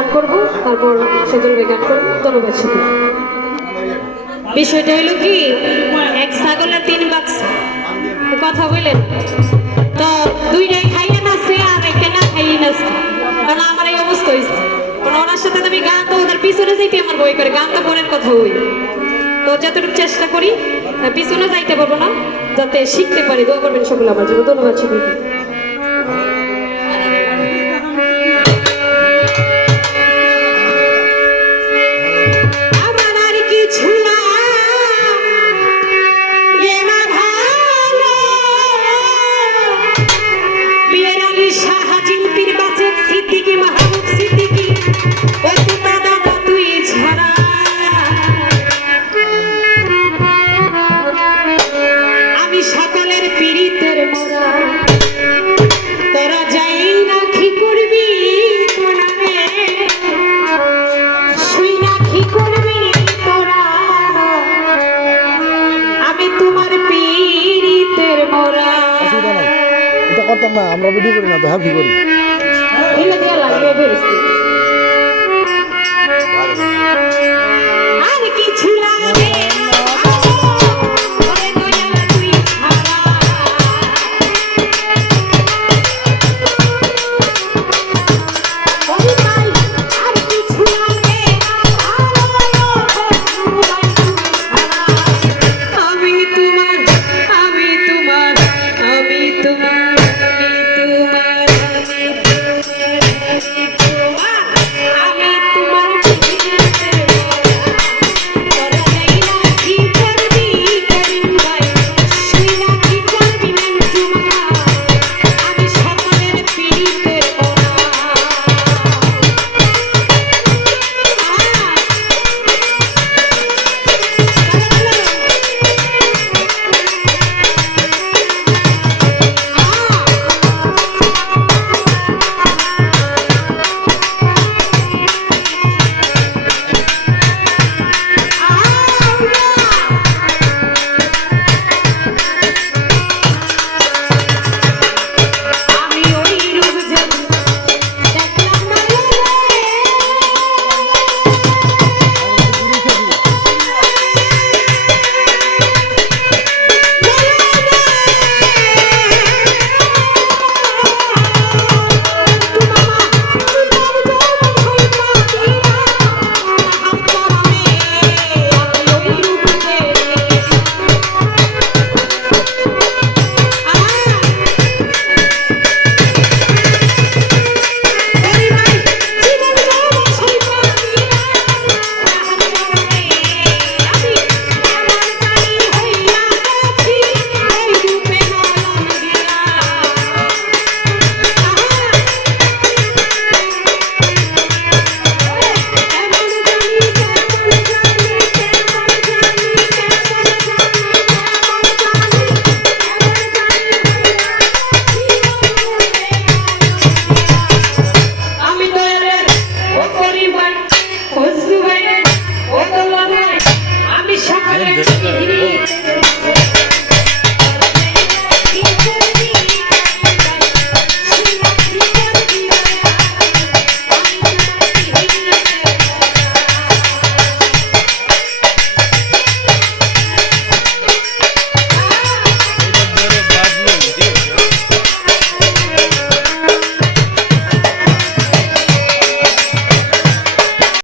গান করবো, তারপর সজল ভাই গান করবো। ধন্যবাদ শুধু। বিষয়টা হলো কি, এক ছাগলের 3 বাচ্চা কথা বললেন তো, 2টাই খাইয়ে নাচছে আর একটা না খাইয়ে নাচছে। কারণ আমার এই অবস্থা হয়েছে, কারণ ওনার সাথে আমি গান তো ওদের পিছনে যাইতে আমার বই করে, গান তো পরের কথা হই। তো যতটুকু চেষ্টা করি পিছনে যাইতে পারবো না, যাতে শিখতে পারি। দোয়া করবেন সকলে আমার জন্য। ধন্যবাদ সকলকে। করতাম না, আমরা ভিডিও করি না তো, হ্যাপি করি।